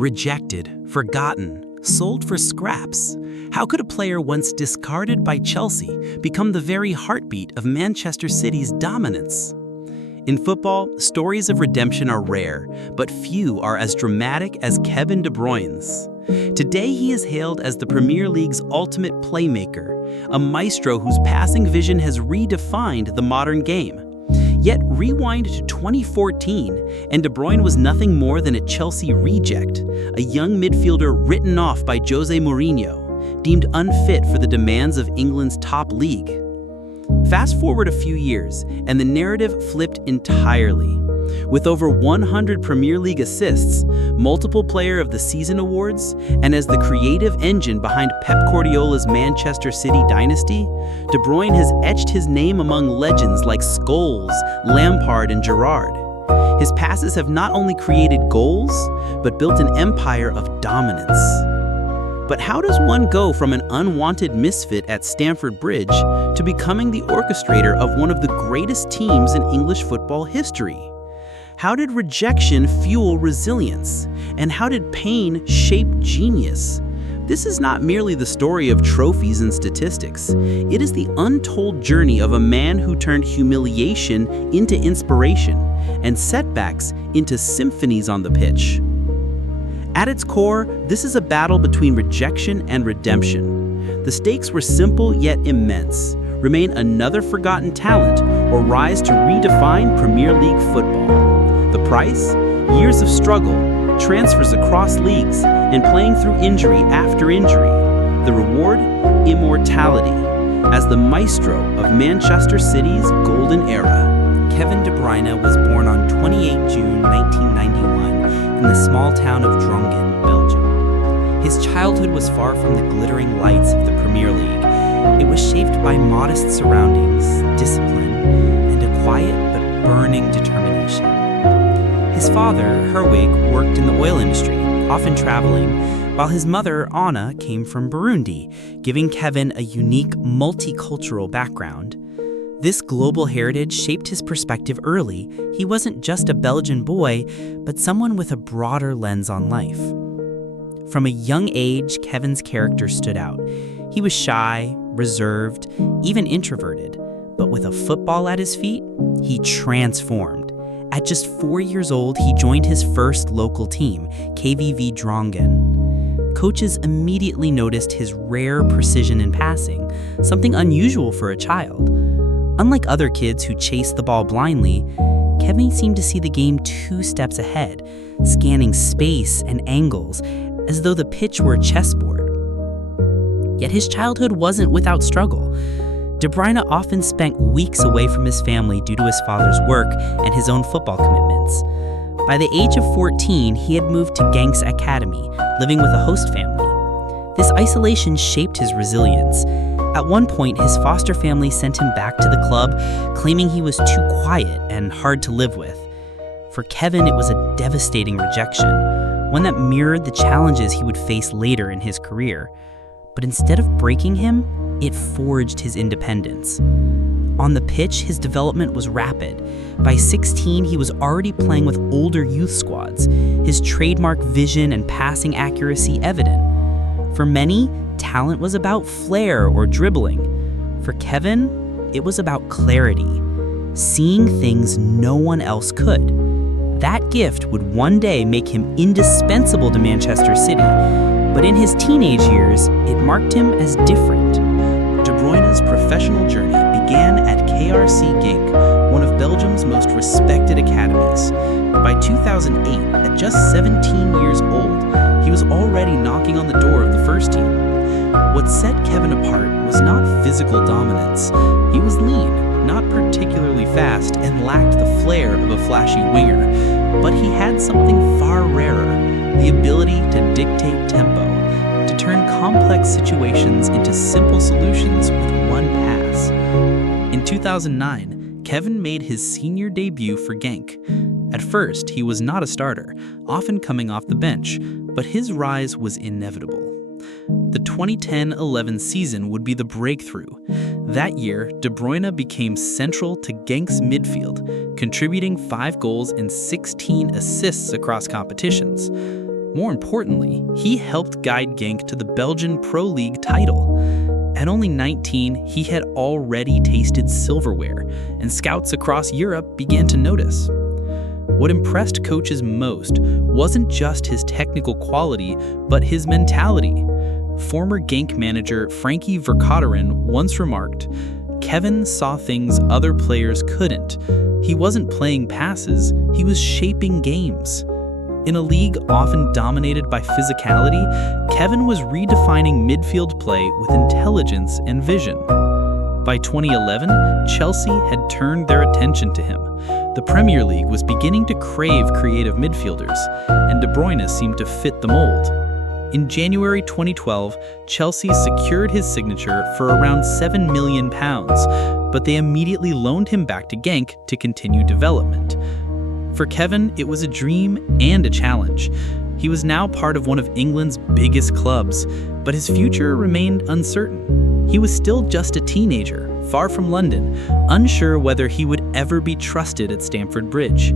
Rejected, forgotten, sold for scraps. How could a player once discarded by Chelsea become the very heartbeat of Manchester City's dominance? In football, stories of redemption are rare, but few are as dramatic as Kevin De Bruyne's. Today he is hailed as the Premier League's ultimate playmaker, a maestro whose passing vision has redefined the modern game. Yet rewind to 2014, and De Bruyne was nothing more than a Chelsea reject, a young midfielder written off by Jose Mourinho, deemed unfit for the demands of England's top league. Fast forward a few years, and the narrative flipped entirely. With over 100 Premier League assists, multiple Player of the Season awards, and as the creative engine behind Pep Guardiola's Manchester City dynasty, De Bruyne has etched his name among legends like Scholes, Lampard, and Gerrard. His passes have not only created goals, but built an empire of dominance. But how does one go from an unwanted misfit at Stamford Bridge to becoming the orchestrator of one of the greatest teams in English football history? How did rejection fuel resilience? And how did pain shape genius? This is not merely the story of trophies and statistics. It is the untold journey of a man who turned humiliation into inspiration and setbacks into symphonies on the pitch. At its core, this is a battle between rejection and redemption. The stakes were simple yet immense. Remain another forgotten talent or rise to redefine Premier League football. The price? Years of struggle, transfers across leagues, and playing through injury after injury. The reward? Immortality, as the maestro of Manchester City's golden era. Kevin De Bruyne was born on 28 June 1991 in the small town of Drongen, Belgium. His childhood was far from the glittering lights of the Premier League. It was shaped by modest surroundings, discipline, and a quiet but burning determination. His father, Herwig, worked in the oil industry, often traveling, while his mother, Anna, came from Burundi, giving Kevin a unique multicultural background. This global heritage shaped his perspective early. He wasn't just a Belgian boy, but someone with a broader lens on life. From a young age, Kevin's character stood out. He was shy, reserved, even introverted, but with a football at his feet, he transformed. At just 4 years old, he joined his first local team, KVV Drongen. Coaches immediately noticed his rare precision in passing, something unusual for a child. Unlike other kids who chase the ball blindly, Kevin seemed to see the game 2 steps ahead, scanning space and angles as though the pitch were a chessboard. Yet his childhood wasn't without struggle. De Bruyne often spent weeks away from his family due to his father's work and his own football commitments. By the age of 14, he had moved to Genk's academy, living with a host family. This isolation shaped his resilience. At one point, his foster family sent him back to the club, claiming he was too quiet and hard to live with. For Kevin, it was a devastating rejection, one that mirrored the challenges he would face later in his career. But instead of breaking him, it forged his independence. On the pitch, his development was rapid. By 16, he was already playing with older youth squads, his trademark vision and passing accuracy evident. For many, talent was about flair or dribbling. For Kevin, it was about clarity, seeing things no one else could. That gift would one day make him indispensable to Manchester City, but in his teenage years, it marked him as different. De Bruyne's professional journey began at KRC Genk, one of Belgium's most respected academies. By 2008, at just 17 years old, he was already knocking on the door of the first team. What set Kevin apart was not physical dominance. He was lean, not particularly fast, and lacked the flair of a flashy winger. But he had something far rarer, the ability to dictate tempo, to turn complex situations into simple solutions with one pass. In 2009, Kevin made his senior debut for Genk. At first, he was not a starter, often coming off the bench, but his rise was inevitable. The 2010-11 season would be the breakthrough. That year, De Bruyne became central to Genk's midfield, contributing 5 goals and 16 assists across competitions. More importantly, he helped guide Genk to the Belgian Pro League title. At only 19, he had already tasted silverware, and scouts across Europe began to notice. What impressed coaches most wasn't just his technical quality, but his mentality. Former Genk manager Frankie Vercauteren once remarked, "Kevin saw things other players couldn't. He wasn't playing passes, he was shaping games." In a league often dominated by physicality, Kevin was redefining midfield play with intelligence and vision. By 2011, Chelsea had turned their attention to him. The Premier League was beginning to crave creative midfielders, and De Bruyne seemed to fit the mold. In January 2012, Chelsea secured his signature for around £7 million, but they immediately loaned him back to Genk to continue development. For Kevin, it was a dream and a challenge. He was now part of one of England's biggest clubs, but his future remained uncertain. He was still just a teenager, far from London, unsure whether he would ever be trusted at Stamford Bridge.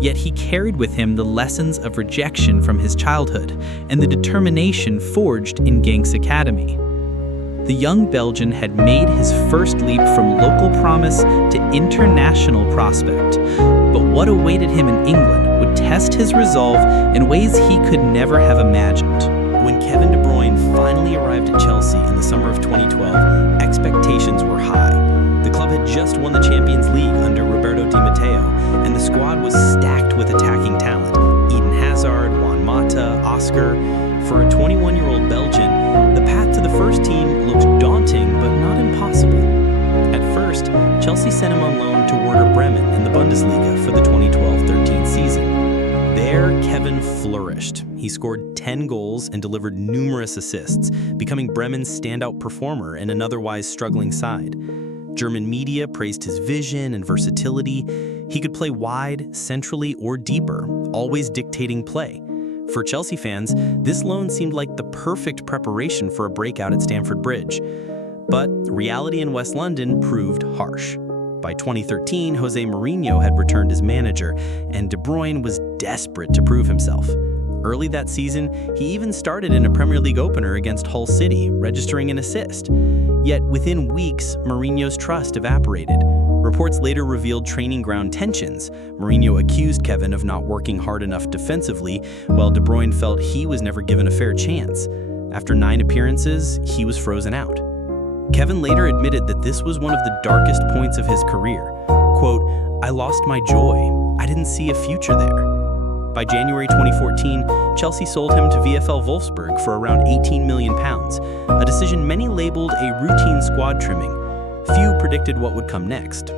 Yet he carried with him the lessons of rejection from his childhood and the determination forged in Genk's academy. The young Belgian had made his first leap from local promise to international prospect. But what awaited him in England would test his resolve in ways he could never have imagined. When Kevin De Bruyne finally arrived at Chelsea in the summer of 2012, expectations were high. The club had just won the Champions League under Roberto Di Matteo, and the squad was stacked with attacking talent. Eden Hazard, Juan Mata, Oscar. For a 21-year-old Belgian, the path to the first team looked daunting but not impossible. At first, Chelsea sent him on loan to Werder Bremen in the Bundesliga for the 2012-13 season. There, Kevin flourished. He scored 10 goals and delivered numerous assists, becoming Bremen's standout performer in an otherwise struggling side. German media praised his vision and versatility. He could play wide, centrally, or deeper, always dictating play. For Chelsea fans, this loan seemed like the perfect preparation for a breakout at Stamford Bridge. But reality in West London proved harsh. By 2013, Jose Mourinho had returned as manager, and De Bruyne was desperate to prove himself. Early that season, he even started in a Premier League opener against Hull City, registering an assist. Yet within weeks, Mourinho's trust evaporated. Reports later revealed training ground tensions. Mourinho accused Kevin of not working hard enough defensively, while De Bruyne felt he was never given a fair chance. After 9 appearances, he was frozen out. Kevin later admitted that this was one of the darkest points of his career. Quote, "I lost my joy. I didn't see a future there." By January 2014, Chelsea sold him to VfL Wolfsburg for around £18 million, a decision many labeled a routine squad trimming. Few predicted what would come next.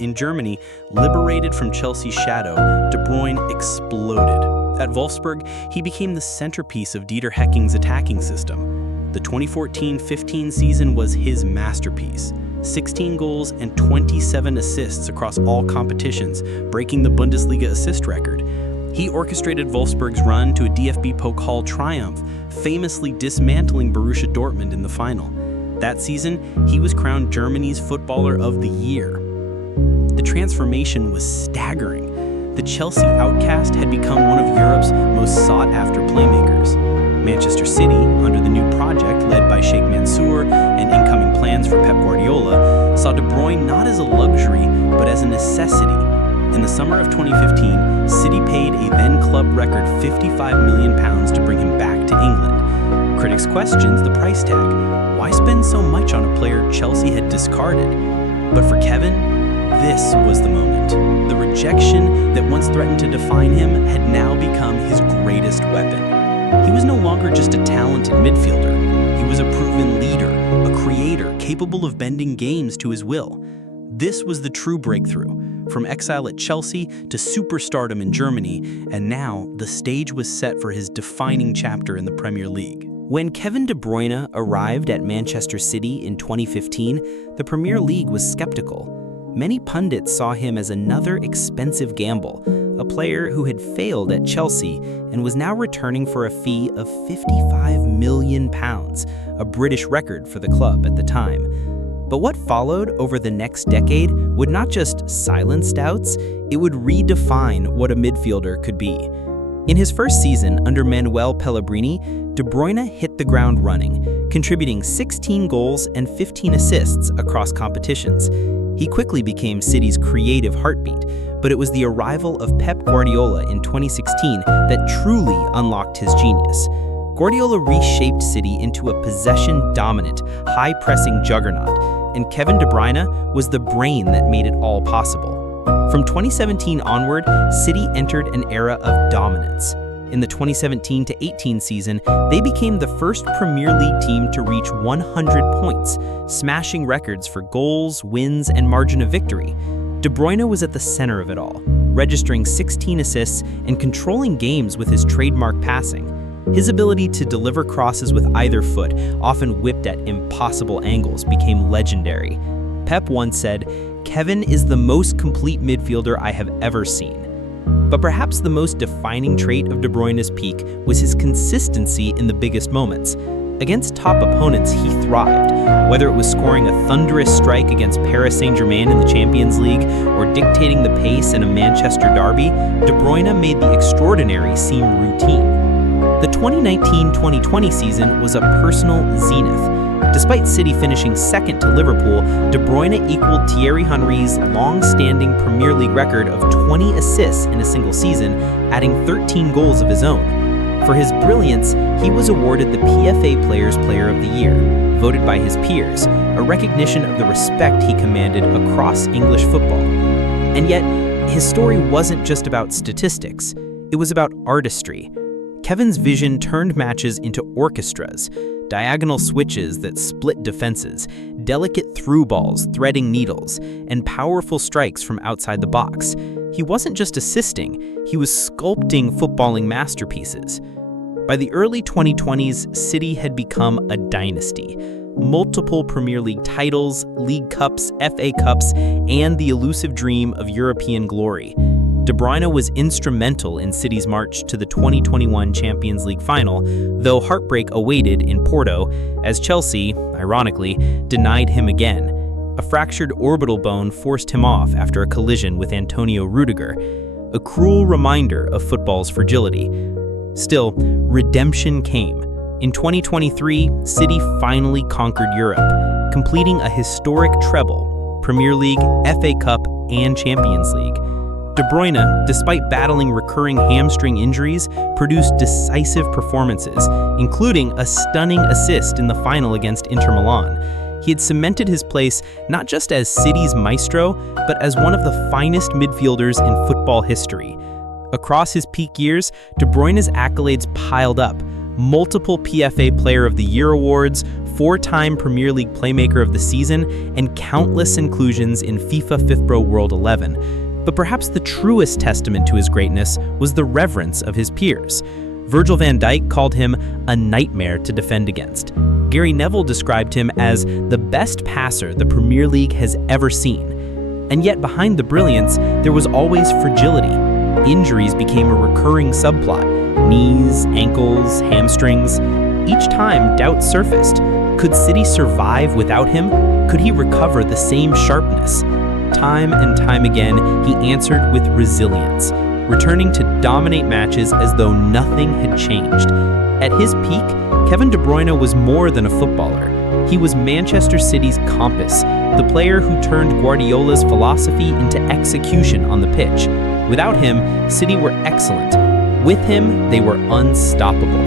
In Germany, liberated from Chelsea's shadow, De Bruyne exploded. At Wolfsburg, he became the centerpiece of Dieter Hecking's attacking system. The 2014-15 season was his masterpiece. 16 goals and 27 assists across all competitions, breaking the Bundesliga assist record. He orchestrated Wolfsburg's run to a DFB Pokal triumph, famously dismantling Borussia Dortmund in the final. That season, he was crowned Germany's Footballer of the Year. The transformation was staggering. The Chelsea Outcast had become one of Europe's most sought-after playmakers. Manchester City, under the new project led by Sheikh Mansour and incoming plans for Pep Guardiola, saw De Bruyne not as a luxury, but as a necessity. In the summer of 2015, City paid a then-club record £55 million to bring him back to England. Critics questioned the price tag. Why spend so much on a player Chelsea had discarded? But for Kevin, this was the moment. The rejection that once threatened to define him had now become his greatest weapon. He was no longer just a talented midfielder. He was a proven leader, a creator capable of bending games to his will. This was the true breakthrough. From exile at Chelsea to superstardom in Germany, and now the stage was set for his defining chapter in the Premier League. When Kevin De Bruyne arrived at Manchester City in 2015, the Premier League was skeptical. Many pundits saw him as another expensive gamble, a player who had failed at Chelsea and was now returning for a fee of £55 million, a British record for the club at the time. But what followed over the next decade would not just silence doubts, it would redefine what a midfielder could be. In his first season under Manuel Pellegrini, De Bruyne hit the ground running, contributing 16 goals and 15 assists across competitions. He quickly became City's creative heartbeat, but it was the arrival of Pep Guardiola in 2016 that truly unlocked his genius. Guardiola reshaped City into a possession-dominant, high-pressing juggernaut, and Kevin De Bruyne was the brain that made it all possible. From 2017 onward, City entered an era of dominance. In the 2017-18 season, they became the first Premier League team to reach 100 points, smashing records for goals, wins, and margin of victory. De Bruyne was at the center of it all, registering 16 assists and controlling games with his trademark passing. His ability to deliver crosses with either foot, often whipped at impossible angles, became legendary. Pep once said, "Kevin is the most complete midfielder I have ever seen." But perhaps the most defining trait of De Bruyne's peak was his consistency in the biggest moments. Against top opponents, he thrived. Whether it was scoring a thunderous strike against Paris Saint-Germain in the Champions League or dictating the pace in a Manchester derby, De Bruyne made the extraordinary seem routine. The 2019-2020 season was a personal zenith. Despite City finishing second to Liverpool, De Bruyne equaled Thierry Henry's long-standing Premier League record of 20 assists in a single season, adding 13 goals of his own. For his brilliance, he was awarded the PFA Players Player of the Year, voted by his peers, a recognition of the respect he commanded across English football. And yet, his story wasn't just about statistics. It was about artistry. Kevin's vision turned matches into orchestras, diagonal switches that split defenses, delicate through balls threading needles, and powerful strikes from outside the box. He wasn't just assisting, he was sculpting footballing masterpieces. By the early 2020s, City had become a dynasty. Multiple Premier League titles, League Cups, FA Cups, and the elusive dream of European glory. De Bruyne was instrumental in City's march to the 2021 Champions League final, though heartbreak awaited in Porto as Chelsea, ironically, denied him again. A fractured orbital bone forced him off after a collision with Antonio Rudiger, a cruel reminder of football's fragility. Still, redemption came. In 2023, City finally conquered Europe, completing a historic treble: Premier League, FA Cup, and Champions League. De Bruyne, despite battling recurring hamstring injuries, produced decisive performances, including a stunning assist in the final against Inter Milan. He had cemented his place not just as City's Maestro, but as one of the finest midfielders in football history. Across his peak years, De Bruyne's accolades piled up: multiple PFA Player of the Year awards, 4-time Premier League Playmaker of the Season, and countless inclusions in FIFA FIFPro World 11. But perhaps the truest testament to his greatness was the reverence of his peers. Virgil van Dijk called him a nightmare to defend against. Gary Neville described him as the best passer the Premier League has ever seen. And yet behind the brilliance, there was always fragility. Injuries became a recurring subplot: knees, ankles, hamstrings. Each time, doubts surfaced. Could City survive without him? Could he recover the same sharpness? Time and time again, he answered with resilience, returning to dominate matches as though nothing had changed. At his peak, Kevin De Bruyne was more than a footballer. He was Manchester City's compass, the player who turned Guardiola's philosophy into execution on the pitch. Without him, City were excellent. With him, they were unstoppable.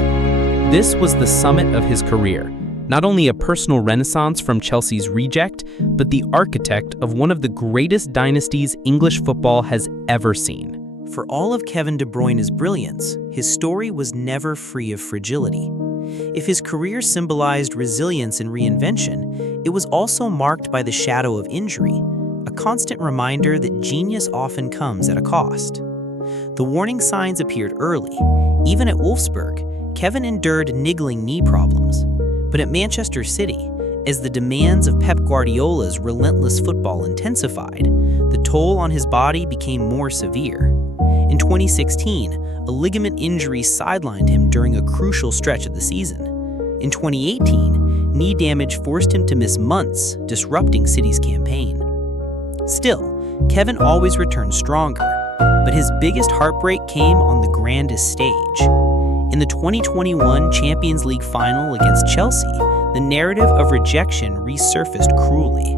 This was the summit of his career. Not only a personal renaissance from Chelsea's reject, but the architect of one of the greatest dynasties English football has ever seen. For all of Kevin De Bruyne's brilliance, his story was never free of fragility. If his career symbolized resilience and reinvention, it was also marked by the shadow of injury, a constant reminder that genius often comes at a cost. The warning signs appeared early. Even at Wolfsburg, Kevin endured niggling knee problems. But at Manchester City, as the demands of Pep Guardiola's relentless football intensified, the toll on his body became more severe. In 2016, a ligament injury sidelined him during a crucial stretch of the season. In 2018, knee damage forced him to miss months, disrupting City's campaign. Still, Kevin always returned stronger. But his biggest heartbreak came on the grandest stage. In the 2021 Champions League final against Chelsea, the narrative of rejection resurfaced cruelly.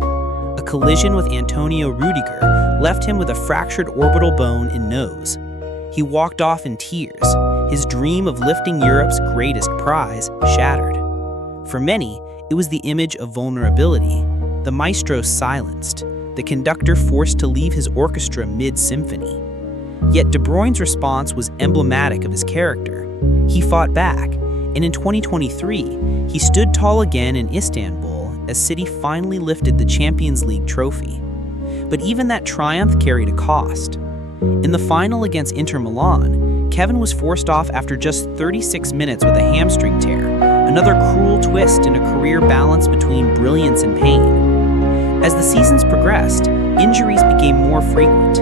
A collision with Antonio Rudiger left him with a fractured orbital bone and nose. He walked off in tears, his dream of lifting Europe's greatest prize shattered. For many, it was the image of vulnerability, the maestro silenced, the conductor forced to leave his orchestra mid-symphony. Yet De Bruyne's response was emblematic of his character. He fought back, and in 2023, he stood tall again in Istanbul as City finally lifted the Champions League trophy. But even that triumph carried a cost. In the final against Inter Milan, Kevin was forced off after just 36 minutes with a hamstring tear, another cruel twist in a career balance between brilliance and pain. As the seasons progressed, injuries became more frequent.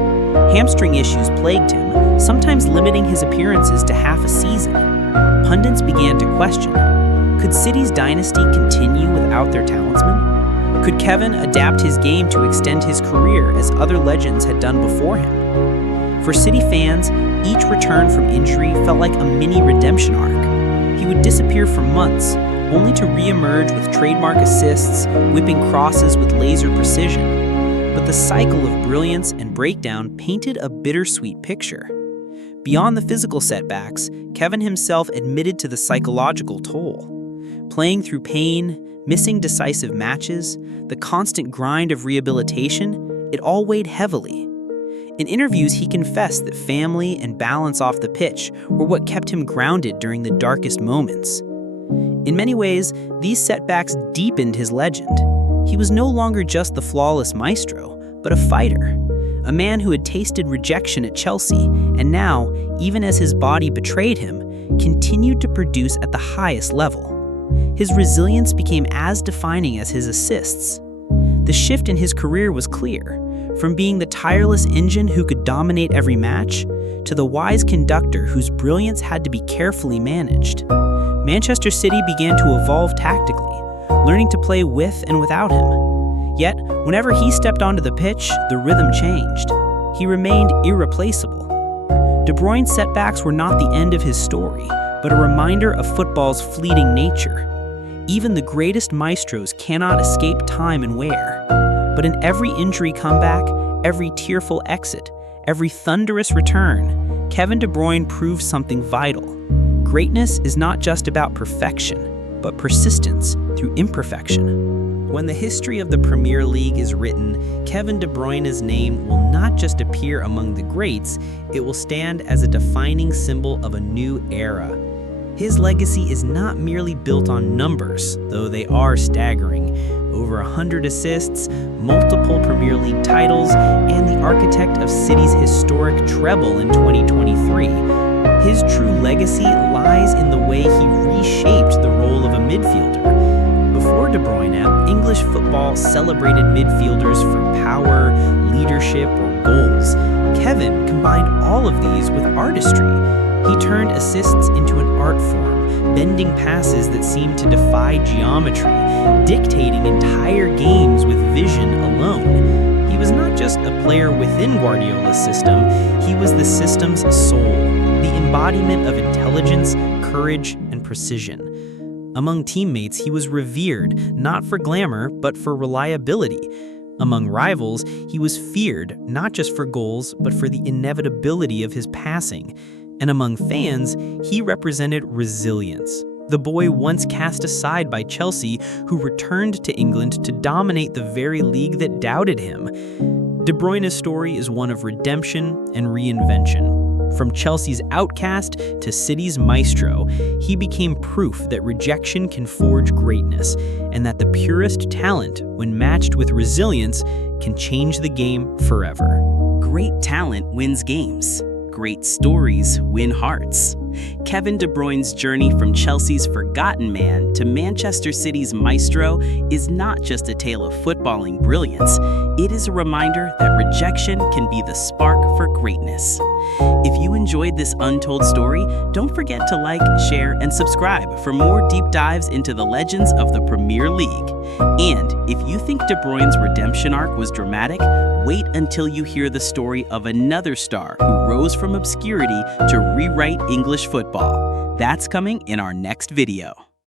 Hamstring issues plagued him, sometimes limiting his appearances to half a season. Pundits began to question, could City's dynasty continue without their talisman? Could Kevin adapt his game to extend his career as other legends had done before him? For City fans, each return from injury felt like a mini redemption arc. He would disappear for months, only to re-emerge with trademark assists, whipping crosses with laser precision. But the cycle of brilliance and breakdown painted a bittersweet picture. Beyond the physical setbacks, Kevin himself admitted to the psychological toll. Playing through pain, missing decisive matches, the constant grind of rehabilitation, it all weighed heavily. In interviews, he confessed that family and balance off the pitch were what kept him grounded during the darkest moments. In many ways, these setbacks deepened his legend. He was no longer just the flawless maestro, but a fighter. A man who had tasted rejection at Chelsea, and now, even as his body betrayed him, continued to produce at the highest level. His resilience became as defining as his assists. The shift in his career was clear, from being the tireless engine who could dominate every match, to the wise conductor whose brilliance had to be carefully managed. Manchester City began to evolve tactically, learning to play with and without him. Yet, whenever he stepped onto the pitch, the rhythm changed. He remained irreplaceable. De Bruyne's setbacks were not the end of his story, but a reminder of football's fleeting nature. Even the greatest maestros cannot escape time and wear. But in every injury comeback, every tearful exit, every thunderous return, Kevin De Bruyne proved something vital. Greatness is not just about perfection, but persistence through imperfection. When the history of the Premier League is written, Kevin De Bruyne's name will not just appear among the greats, it will stand as a defining symbol of a new era. His legacy is not merely built on numbers, though they are staggering. Over 100 assists, multiple Premier League titles, and the architect of City's historic treble in 2023. His true legacy lies in the way he reshaped the role of a midfielder. Before De Bruyne, English football celebrated midfielders for power, leadership, or goals. Kevin combined all of these with artistry. He turned assists into an art form, bending passes that seemed to defy geometry, dictating entire games with vision alone. He was not just a player within Guardiola's system, he was the system's soul, the embodiment of intelligence, courage, and precision. Among teammates, he was revered not for glamour, but for reliability. Among rivals, he was feared not just for goals, but for the inevitability of his passing. And among fans, he represented resilience. The boy once cast aside by Chelsea, who returned to England to dominate the very league that doubted him. De Bruyne's story is one of redemption and reinvention. From Chelsea's Outcast to City's Maestro, he became proof that rejection can forge greatness, and that the purest talent, when matched with resilience, can change the game forever. Great talent wins games. Great stories win hearts. Kevin De Bruyne's journey from Chelsea's forgotten man to Manchester City's maestro is not just a tale of footballing brilliance. It is a reminder that rejection can be the spark for greatness. If you enjoyed this untold story, don't forget to like, share, and subscribe for more deep dives into the legends of the Premier League. And if you think De Bruyne's redemption arc was dramatic, wait until you hear the story of another star who rose from obscurity to rewrite English football. That's coming in our next video.